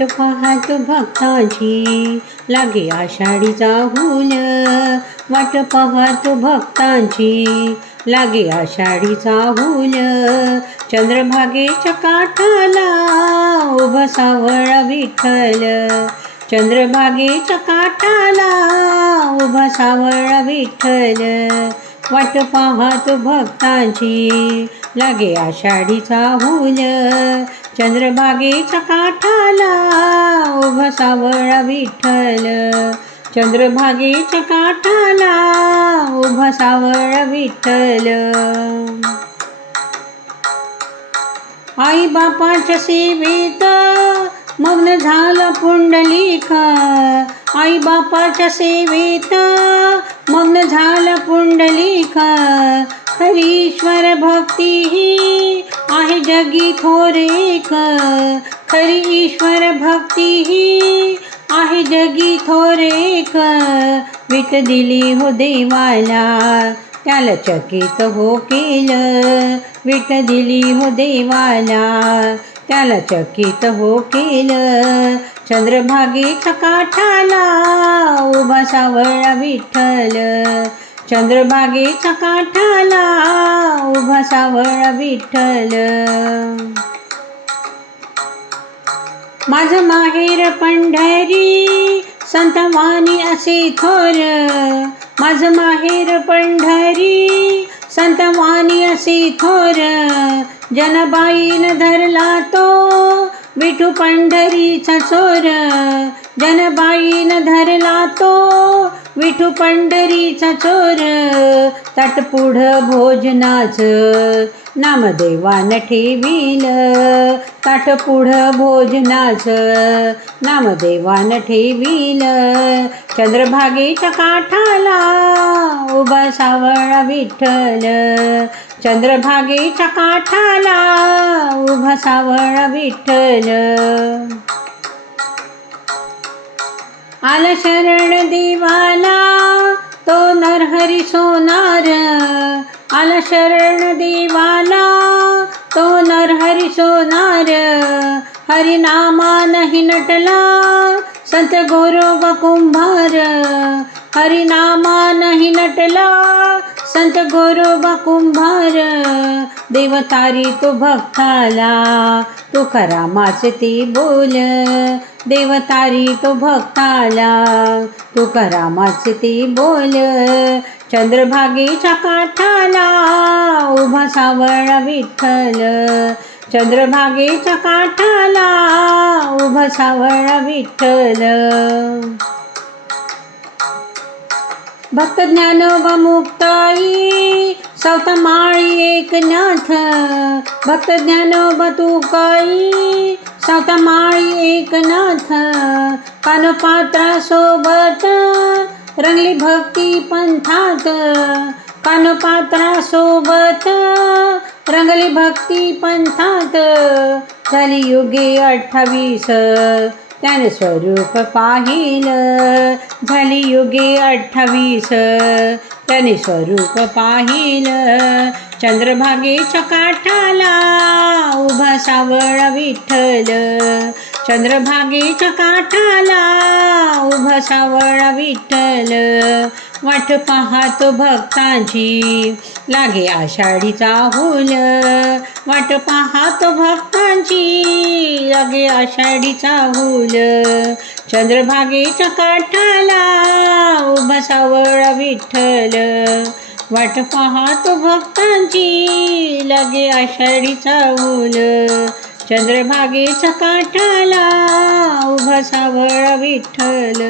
वाट पाहत भक्तांची लागे आषाढीचा हूल, वाट पाहत भक्तांची लागे आषाढीचा हूल. चंद्रभागेच्या काठाला उभा सावळा विठ्ठल, चंद्रभागेच्या काठाला उभा सावळा विठ्ठल. वाट पाहत भक्तांची लागे आषाढीचा हूल, चंद्रभागेच्या काठाला उभा सावळा विठ्ठल, चंद्रभागेच्या काठाला उभा सावळा विठ्ठल. आई बापाच्या सेवेत मग्न झाला पुंडलिक, आई बापाच्या सेवेत मग्न झाला पुंडलिक. खरी ईश्वर भक्ती ही आहे जगी थोर एक, खरी ईश्वर भक्ती ही आहे जगी थोर एक. विट दिली हो देवाला त्याला चकित हो केलं, विट दिली हो देवाला त्याला चकित हो केलं. चंद्रभागेच्या काठाला उभा सावळा विठ्ठल, चंद्रभागेच्या काठाला उभा सावळा विठ्ठल. माझं माहेर पंढरी संतवाणी असे थोर, माझं माहेर पंढरी संतवाणी असे थोर. जनबाईन धरला तो विठू पंढरीचा चोर, जनबाईन धरला तो विठू पंढरीचा चोर. ताटपुढं भोजनाचं नामदेवान ठेवील, ताटपुढं भोजनाचं नामदेवान ठेवील. चंद्रभागेच्या काठाला उभा सावळा विठ्ठल, चंद्रभागेच्या काठाला उभा सावळा विठ्ठल. आला शरण देवाला तो नरहरी सोनार, आला शरण देवाला तो नरहरी सोनार. हरिनामानहि नटला संत गोरोबा कुंभार, हरिनामानहि नटला संत गोरोबा कुंभार. देवतारी तो भक्ताला तुकारामाचे ते बोल, देवतारी तो भक्ताला तुकारामाचे ते बोल. चंद्रभागेच्या काठाला उभा सावळा विठ्ठल, चंद्रभागेच्या काठाला उभा सावळा विठ्ठल. भक्त ज्ञानोबा मुक्ताई सावता माळी एकनाथ, भक्त ज्ञानोबा तुकाई सावता माळी एकनाथ. कानोपात्रा सोबत रंगली भक्ती पंथात, कानोपात्रा सोबत रंगली भक्ती पंथात. झाली युगे 28 त्याने स्वरूप पाहिलं, झाली युगे 28 त्याने स्वरूप पाहिलं. चंद्रभागेच्या काठाला उभा सावळा विठ्ठल, चंद्रभागेच्या काठाला उभा सावळा विठ्ठल. वाट पाहतो भक्तांची लागे आषाढीचा हूल, वाट पाहतो भक्तांची लागे आषाढीचा हूल. चंद्रभागेच्या काठाला उभा सावळा विठ्ठल, वाट पाहतो भक्तांची लागे आषाढीचा हूल. चंद्रभागेच्या काठाला उभा सावळा विठ्ठल.